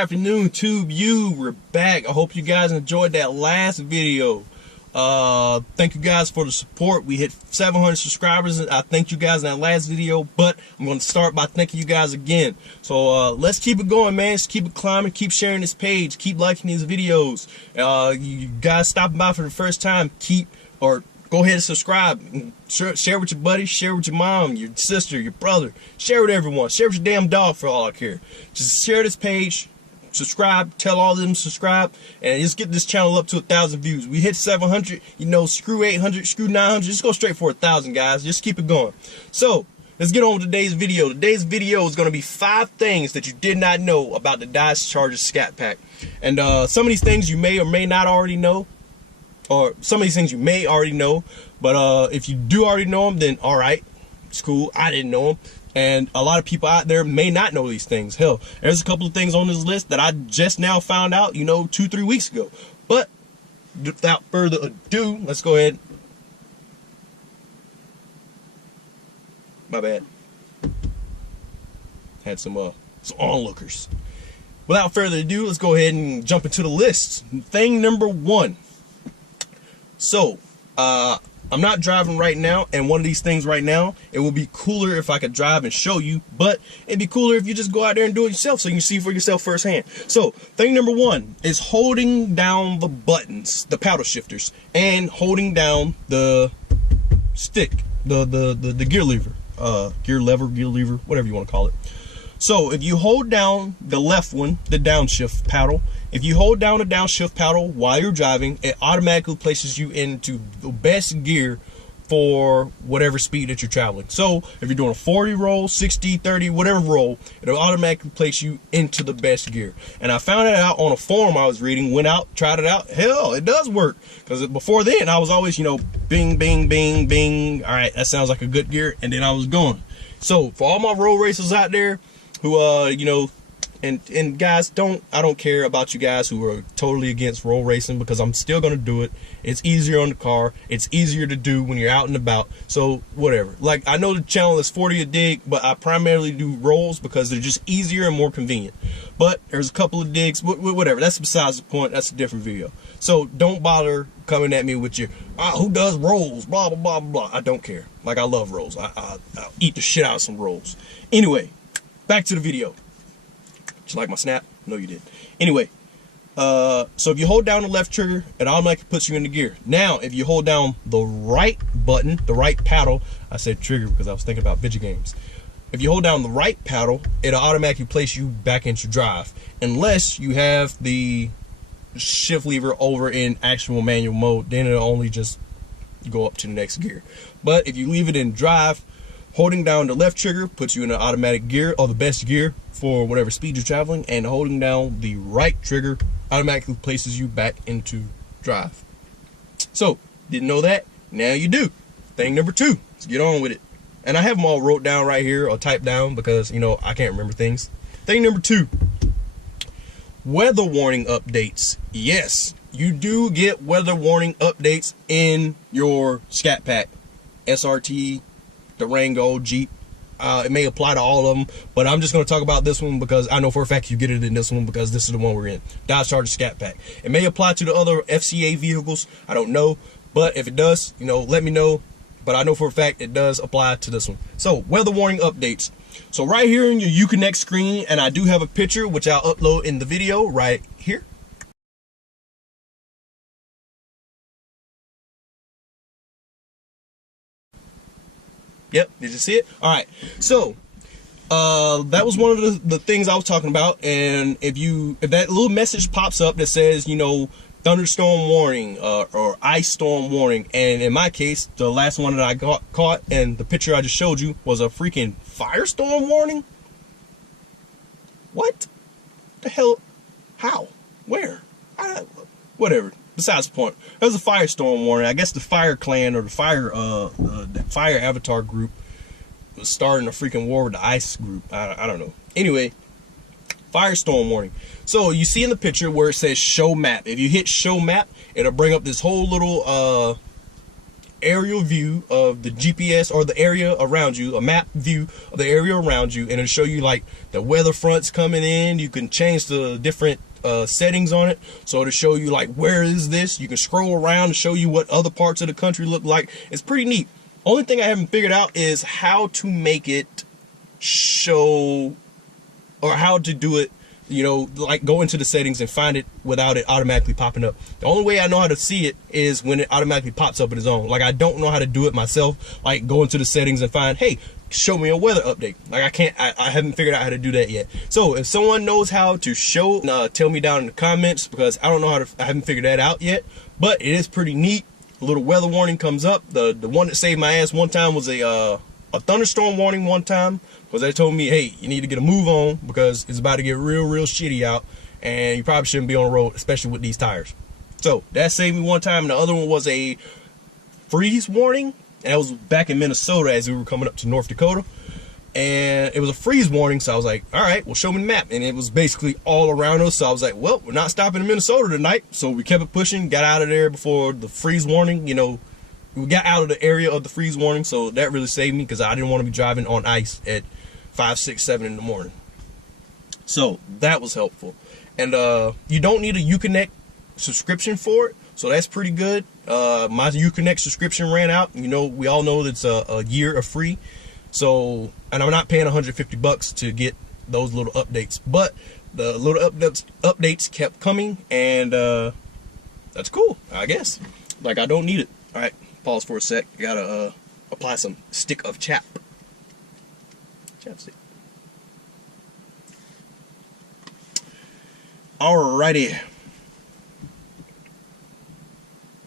afternoon, tubeyou. We're back. I hope you guys enjoyed that last video. Thank you guys for the support. We hit 700 subscribers. I thanked you guys in that last video, but I'm going to start by thanking you guys again. So let's keep it going, man. Just keep it climbing. Keep sharing this page. Keep liking these videos. You guys stopping by for the first time, go ahead and subscribe. Share with your buddies, share with your mom, your sister, your brother. Share with everyone. Share with your damn dog for all I care. Just share this page, subscribe, tell all of them to subscribe, and just get this channel up to 1,000 views. We hit 700, you know, screw 800, screw 900. Just go straight for 1,000, guys. Just keep it going. So let's get on with today's video. Today's video is going to be 5 things that you did not know about the Dodge Charger Scat Pack. And some of these things you may or may not already know. Or some of these things you may already know, but if you do already know them, then all right, it's cool. I didn't know them, and a lot of people out there may not know these things. Hell, there's a couple of things on this list that I just now found out, you know, 2-3 weeks ago. But without further ado, let's go ahead. My bad. Had some onlookers. Without further ado, let's go ahead and jump into the list. Thing number 1. So, I'm not driving right now, and one of these things right now, it would be cooler if I could drive and show you, but it'd be cooler if you just go out there and do it yourself so you can see for yourself firsthand. So, thing number 1 is holding down the buttons, the paddle shifters, and holding down the stick, the gear lever, gear lever, whatever you want to call it. So if you hold down the left one, the downshift paddle, if you hold down the downshift paddle while you're driving, it automatically places you into the best gear for whatever speed that you're traveling. So if you're doing a 40 roll, 60, 30, whatever roll, it'll automatically place you into the best gear. And I found it out on a forum I was reading, went out, tried it out. Hell, it does work. Because before then, I was always, you know, bing, bing, bing, bing. All right, that sounds like a good gear. And then I was going. So for all my road racers out there, who you know, and guys, I don't care about you guys who are totally against roll racing, because I'm still gonna do it. It's easier on the car, it's easier to do when you're out and about, so whatever. Like, I know the channel is 40 a dig, but I primarily do rolls because they're just easier and more convenient. But there's a couple of digs, whatever, that's besides the point. That's a different video. So don't bother coming at me with your who does rolls, blah blah blah blah. I don't care. Like, I love rolls. I'll eat the shit out of some rolls. Anyway, back to the video. Did you like my snap? No, you did. Anyway, so if you hold down the left trigger, it automatically puts you into gear. Now, if you hold down the right button, the right paddle, I said trigger because I was thinking about video games. If you hold down the right paddle, it'll automatically place you back into drive, unless you have the shift lever over in actual manual mode. Then it'll only just go up to the next gear. But if you leave it in drive, holding down the left trigger puts you in an automatic gear, or the best gear for whatever speed you're traveling, and holding down the right trigger automatically places you back into drive. So, didn't know that? Now you do. Thing number 2, let's get on with it. And I have them all wrote down right here, or typed down, because, you know, I can't remember things. Thing number 2, weather warning updates. Yes, you do get weather warning updates in your Scat Pack. SRT, Durango, Jeep. It may apply to all of them, but I'm just going to talk about this one because I know for a fact you get it in this one, because this is the one we're in. Dodge Charger Scat Pack. It may apply to the other FCA vehicles. I don't know, but if it does, you know, let me know. But I know for a fact it does apply to this one. So, weather warning updates. So right here in your Uconnect screen, and I do have a picture which I'll upload in the video right here. Yep, did you see it? All right, so that was one of the things I was talking about. And if that little message pops up that says, you know, thunderstorm warning or ice storm warning, and in my case, the last one that I caught and the picture I just showed you was a freaking firestorm warning. What the hell? How? Where? Whatever. Besides the point, there was a firestorm warning. I guess the Fire Clan, or the Fire Avatar group, was starting a freaking war with the Ice group. I don't know. Anyway, firestorm warning. So you see in the picture where it says show map. If you hit show map, it'll bring up this whole little aerial view of the GPS or the area around you, a map view of the area around you, and it'll show you like the weather fronts coming in. You can change the different settings on it, so to show you like where is this. You can scroll around and show you what other parts of the country look like. It's pretty neat. Only thing I haven't figured out is how to make it show, or how to do it, you know, like go into the settings and find it without it automatically popping up. The only way I know how to see it is when it automatically pops up in its own. Like, I don't know how to do it myself, like go into the settings and find, hey, show me a weather update. Like, I haven't figured out how to do that yet. So if someone knows how to show, tell me down in the comments, because I don't know how to, I haven't figured that out yet. But it is pretty neat. A little weather warning comes up. The one that saved my ass one time was a thunderstorm warning one time, because they told me, hey, you need to get a move on because it's about to get real shitty out, and you probably shouldn't be on the road, especially with these tires. So that saved me one time. And the other one was a freeze warning, and that was back in Minnesota as we were coming up to North Dakota, and it was a freeze warning. So I was like, all right, well, show me the map. And it was basically all around us. So I was like, well, we're not stopping in Minnesota tonight. So we kept it pushing, got out of there before the freeze warning, you know, we got out of the area of the freeze warning. So that really saved me, because I didn't want to be driving on ice at 5, 6, 7 in the morning. So that was helpful. And you don't need a Uconnect subscription for it, so that's pretty good. My Uconnect subscription ran out. You know, we all know that it's a year of free. So, and I'm not paying $150 to get those little updates, but the little updates kept coming, and that's cool, I guess. Like, I don't need it. All right, pause for a sec. I gotta apply some stick of chapstick. Alrighty.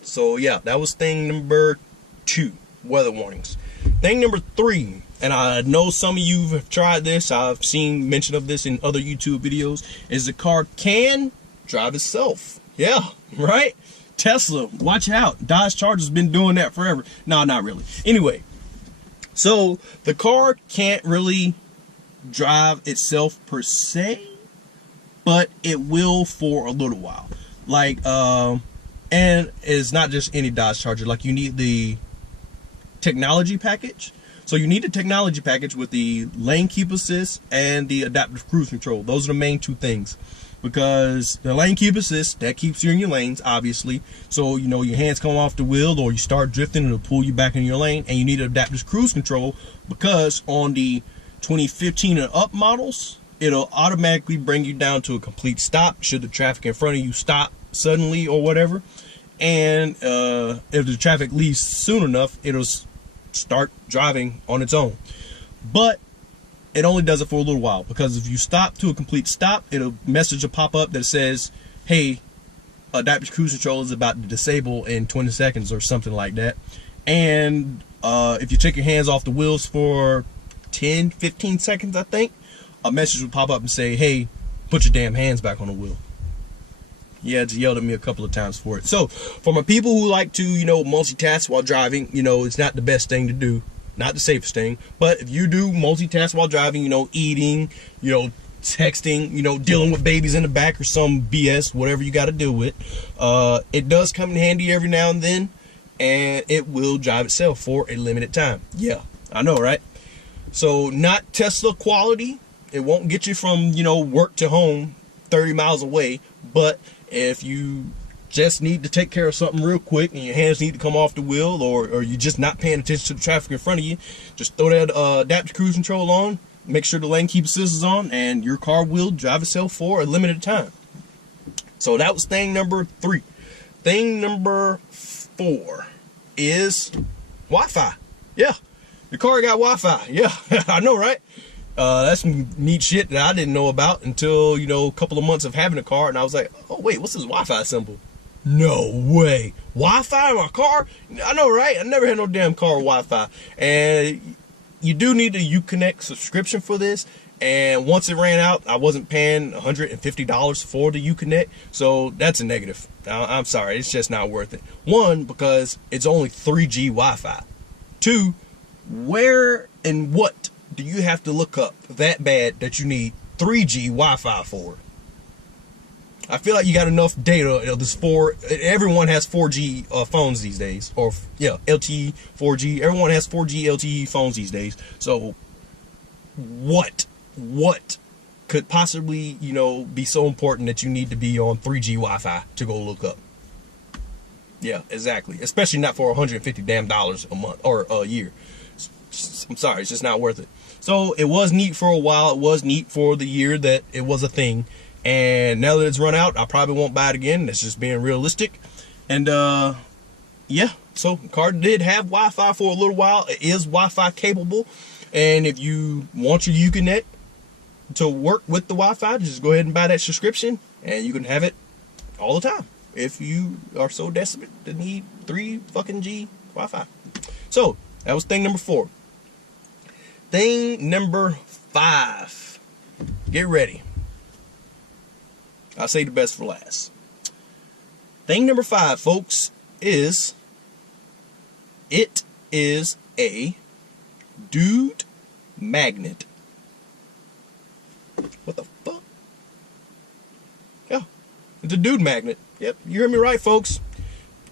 So yeah, that was thing number 2, weather warnings. Thing number 3, and I know some of you have tried this, I've seen mention of this in other YouTube videos, is the car can drive itself. Yeah, right? Tesla, watch out. Dodge Charger's been doing that forever. No, not really. Anyway, so the car can't really drive itself per se, but it will for a little while. Like, and it's not just any Dodge Charger. Like, you need the technology package. So you need the technology package with the lane keep assist and the adaptive cruise control. Those are the main 2 things. Because the lane keep assist, that keeps you in your lanes, obviously. So, you know, your hands come off the wheel or you start drifting, it'll pull you back in your lane. And you need adaptive cruise control, because on the 2015 and up models, it'll automatically bring you down to a complete stop should the traffic in front of you stop suddenly or whatever. And if the traffic leaves soon enough, it'll start driving on its own. But it only does it for a little while, because if you stop to a complete stop, it'll message a pop up that says, hey, adaptive cruise control is about to disable in 20 seconds or something like that. And if you take your hands off the wheels for 10-15 seconds, I think, a message will pop up and say, hey, put your damn hands back on the wheel. Yeah, it's yelled at me a couple of times for it. So for my people who like to, you know, multitask while driving, you know, it's not the best thing to do, not the safest thing. But if you do multitask while driving, you know, eating, you know, texting, you know, dealing with babies in the back or some BS, whatever you got to deal with, it does come in handy every now and then, and it will drive itself for a limited time. Yeah, I know, right? So not Tesla quality. It won't get you from, you know, work to home 30 miles away, but if you just need to take care of something real quick and your hands need to come off the wheel, or you're just not paying attention to the traffic in front of you, just throw that adaptive cruise control on, make sure the lane keep assist is on, and your car will drive itself for a limited time. So that was thing number 3. Thing number 4 is Wi-Fi. Yeah, the car got Wi-Fi. Yeah, I know, right? That's some neat shit that I didn't know about until, you know, a couple of months of having a car, and I was like, oh wait, what's this Wi-Fi symbol? No way, Wi-Fi in my car? I know, right? I never had no damn car with Wi-Fi. And you do need a Uconnect subscription for this, and once it ran out, I wasn't paying $150 for the Uconnect, so that's a negative. I'm sorry, it's just not worth it. 1, because it's only 3G Wi-Fi. 2, where and what do you have to look up that bad that you need 3G Wi-Fi for? I feel like you got enough data. Everyone has 4G phones these days, or yeah, LTE, 4G. Everyone has 4G LTE phones these days. So what could possibly, you know, be so important that you need to be on 3G Wi-Fi to go look up? Yeah, exactly. Especially not for $150 damn a month or a year. I'm sorry, it's just not worth it. So it was neat for a while. It was neat for the year that it was a thing. And now that it's run out, I probably won't buy it again. That's just being realistic. And yeah, so the car did have Wi-Fi for a little while. It is Wi-Fi capable. And if you want your Uconnect to work with the Wi-Fi, just go ahead and buy that subscription and you can have it all the time if you are so desperate to need 3 fucking G Wi-Fi. So that was thing number 4. Thing number 5. Get ready. I'll say the best for last. Thing number 5, folks, is a dude magnet. What the fuck? Yeah, it's a dude magnet. Yep, you heard me right, folks.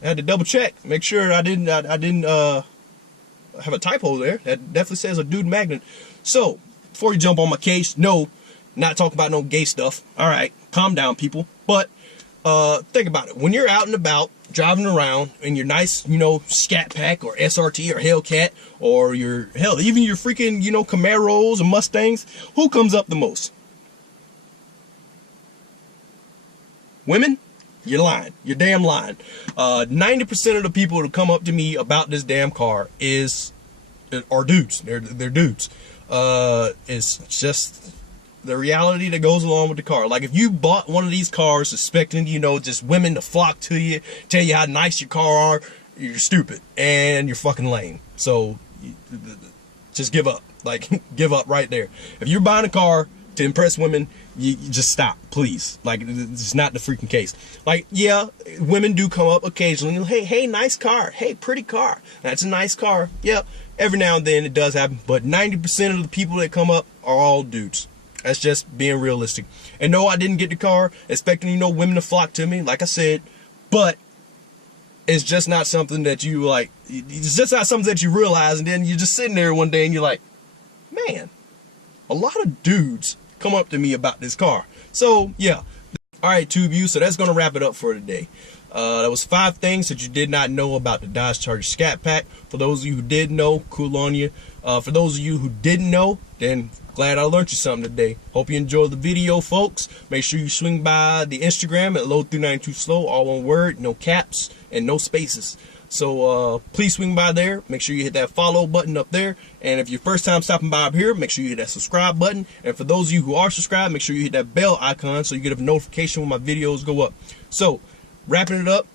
I had to double check, make sure I didn't have a typo there. That definitely says a dude magnet. So before you jump on my case, no, not talking about no gay stuff. All right, calm down, people. But think about it. When you're out and about driving around in your nice, you know, Scat Pack or SRT or Hellcat or even your freaking, you know, Camaros and Mustangs, who comes up the most? Women? You're lying. You're damn lying. 90% of the people that come up to me about this damn car are dudes. They're dudes. It's just the reality that goes along with the car. Like if you bought one of these cars expecting, you know, just women to flock to you, tell you how nice your car are, you're stupid and you're fucking lame. So just give up. Like give up right there. If you're buying a car to impress women, you just stop, please. Like it's not the freaking case. Like, yeah, women do come up occasionally. Hey, nice car. Hey, pretty car. That's a nice car. Yeah, every now and then it does happen. But 90% of the people that come up are all dudes. That's just being realistic. And no, I didn't get the car expecting, you know, women to flock to me, like I said. But it's just not something that you like. It's just not something that you realize. And then you're just sitting there one day and you're like, man, a lot of dudes come up to me about this car. So yeah, all right, tubeyou, so that's gonna wrap it up for today. That was 5 things that you did not know about the Dodge Charger Scat Pack. For those of you who did know, cool on you. For those of you who didn't know, then glad I learned you something today. Hope you enjoyed the video, folks. Make sure you swing by the Instagram at load392slow, all one word, no caps and no spaces. So please swing by there. Make sure you hit that follow button up there. And if you're first time stopping by up here, make sure you hit that subscribe button. And for those of you who are subscribed, make sure you hit that bell icon so you get a notification when my videos go up. So wrapping it up,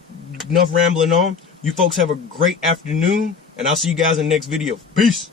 enough rambling on. You folks have a great afternoon, and I'll see you guys in the next video. Peace.